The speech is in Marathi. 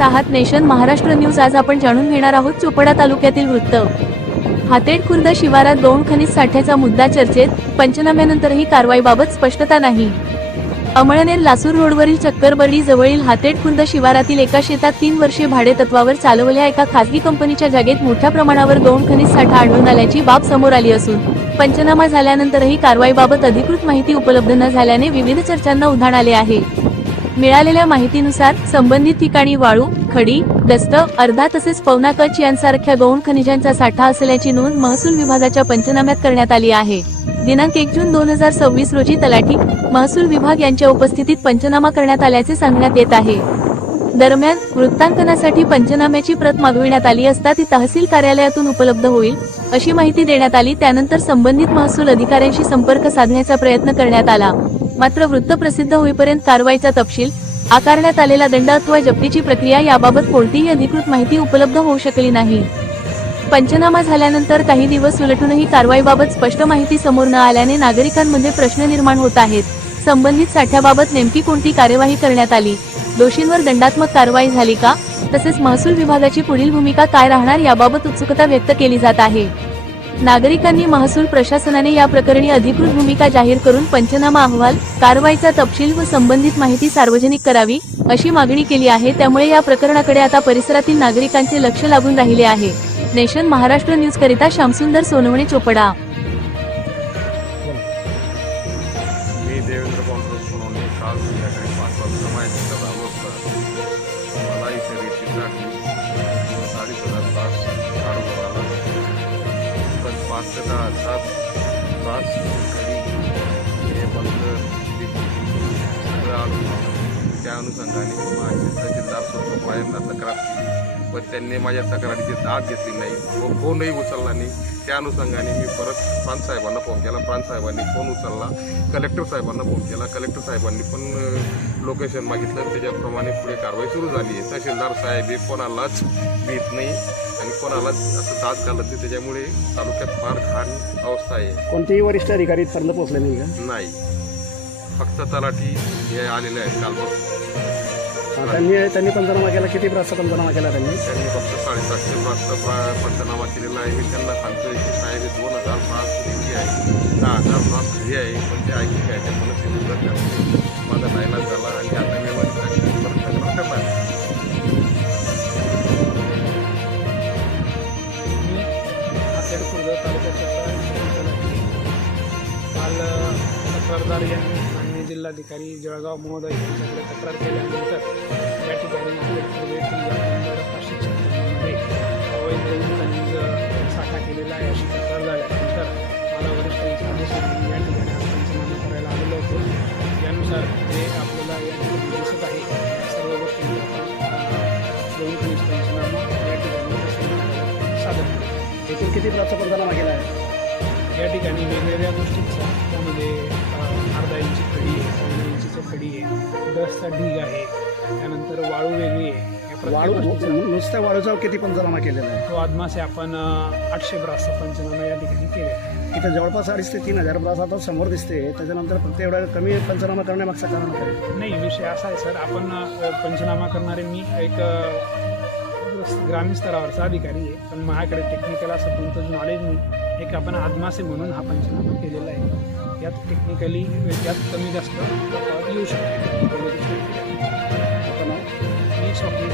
पाहत आहात नेशन महाराष्ट्र न्यूज। आज आपण जाणून घेणार आहोत चोपडा तालुक्यातील वृत्त। हातेड खुर्द शिवारात गौण खनिज साठ्याचा मुद्दा चर्चेत, पंचनाम्यानंतरही कारवाईबाबत स्पष्टता नाही। अमळनेर लासूर रोडवरील चक्करबर्डी जवळील हातेड खुर्द शिवारातील एका शेतात 3 वर्षे भाडे तत्वावर चालवलेल्या एका खासगी कंपनीच्या जागेत मोठ्या प्रमाणावर गौण खनिज साठा आढळून आल्याची बाब समोर आली असून पंचनामा झाल्यानंतरही कारवाईबाबत अधिकृत माहिती उपलब्ध न झाल्याने विविध चर्चांना उधाण आले आहे। मिळालेल्या माहितीनुसार संबंधित ठिकाणी वाळू, खडी, दस्त, अर्धा तसेच पवना कच यांसारख्या गौण खनिजांचा साठा असल्याची नोंद महसूल विभागाच्या पंचनाम्यात करण्यात आली आहे। दिनांक 1 जून 2026 रोजी तलाठी, महसूल विभाग यांच्या उपस्थितीत पंचनामा करण्यात आल्याचे सांगण्यात येत आहे। दरम्यान वृत्तांकनासाठी पंचनाम्याची प्रत मागविण्यात आली असता ती तहसील कार्यालयातून उपलब्ध होईल अशी माहिती देण्यात आली। त्यानंतर संबंधित महसूल अधिकाऱ्यांशी संपर्क साधण्याचा प्रयत्न करण्यात आला, मात्र वृत्त प्रसिद्ध होईपर्यंत कारवाईचा तपशील, आकारण्यात आलेला दंड अथवा जप्तीची प्रक्रिया याबाबत कोणतीही अधिकृत माहिती उपलब्ध होऊ शकली नाही। पंचनामा झाल्यानंतर काही दिवस उलटूनही कारवाईबाबत स्पष्ट माहिती समोर न आल्याने नागरिकांमध्ये प्रश्न निर्माण होत आहेत। संबंधित साठ्याबाबत नेमकी कोणती कार्यवाही करण्यात आली, दोषींवर दंडात्मक कारवाई झाली का, तसेच महसूल विभागाची पुढील भूमिका काय राहणार याबाबत उत्सुकता व्यक्त केली जात आहे। नागरिकांनी महसूल प्रशासनाने या प्रकरणी अधिकृत भूमिका जाहीर करून पंचनामा अहवाल, कारवाईचा तपशील व संबंधित माहिती सार्वजनिक करावी अशी मागणी केली आहे। त्यामुळे या प्रकरणाकडे आता परिसरातील नागरिकांचे लक्ष लागून राहिले आहे। नेशन महाराष्ट्र न्यूज करिता श्यामसुंदर सोनवणे, चोपडा। मी देवेंद्र पांडुरंग सोनवणे। काल संध्याकाळी 5 वाजता माहितीचा लाभ होता। मला इथे रेतीसाठी 4.5 तास काढून आला, पण 5 ते 10 तास घरी हे बंद सगळं आणून त्या अनुषंगाने माझे तहसीलदार स्वतः बाहेरला तक्रार केली, पण त्यांनी माझ्या तक्रारीची दाद घेतली नाही व फोनही उचलला नाही। त्या अनुषंगाने मी परत प्रांत साहेबांना फोन केला, प्रांत साहेबांनी फोन उचलला, कलेक्टर साहेबांना फोन केला, कलेक्टर साहेबांनी पण लोकेशन मागितलं, त्याच्याप्रमाणे पुढे कारवाई सुरू झाली आहे। तहसीलदार साहेब हे कोणालाच भीत नाही आणि कोणालाच असं दाद घालत नाही, त्याच्यामुळे तालुक्यात फार घाण अवस्था आहे। कोणतेही वरिष्ठ अधिकारी इथपर्यंत पोहोचले नाही का? नाही, फक्त तलाठी हे आलेले आहेत कालपासून। त्यांनी पंचनामा केला, किती ब्रासचा पंचनामा केला त्यांनी फक्त 750 ब्रासचा पंचनामा केलेला आहे। मी त्यांना सांगतोय की साहेब 2000 ब्रास रेती आहे, 10,000 ब्रास घरी आहे, पण ते ऐकून काय त्या मला सिलेंडर माझा नाईलाज झाला आणि आता मी हातेड खुर्द तालुक्याच्या काल तक्रारदार यांनी माननीय जिल्हाधिकारी जळगाव महोदय यांच्याकडे तक्रार केल्यानंतर या ठिकाणी हातेड खुर्द येथील नंबर 596 अवैध गौण खनिज साठा केलेला आहे अशी तक्रार झाल्यानंतर मला वरिष्ठांच्या आदेशाने या ठिकाणी पंचनामा करायला आलेलो होतो। यानुसार जे आपल्याला या ठिकाणी दिसत आहे सर्व गोष्टी गौण खनिज पंचनामा या ठिकाणी सादर केला। एकूण किती ब्रासचा पंचनामा केला आहे? या ठिकाणी वेगवेगळ्या गोष्टींचा, त्यामध्ये अर्धा इंची खडी आहे, 1.5 इंचीचं खडी आहे, दसचा ढीग आहे, त्यानंतर वाळू वेगळी आहे। वाळू नुसत्या वाळूचा किती पंचनामा केलेला आहे? तो आदमासे आपण 800 ब्रासचा पंचनामा या ठिकाणी केलेला। इथं जवळपास 2.5 ते 3,000 ब्रास आता समोर दिसते, त्याच्यानंतर फक्त एवढा कमी पंचनामा करण्यामागचं कारण काय? नाही, विषय असा आहे सर, आपण पंचनामा करणारे मी एक ग्रामीण स्तरावरचा अधिकारी आहे, पण माझ्याकडे टेक्निकल असं कोणतंच नॉलेज नाही। एक आपण आदमासे म्हणून हा पंचनामा केलेला आहे, यात टेक्निकली यात कमी जास्त येऊ शकते। मी स्वप्नील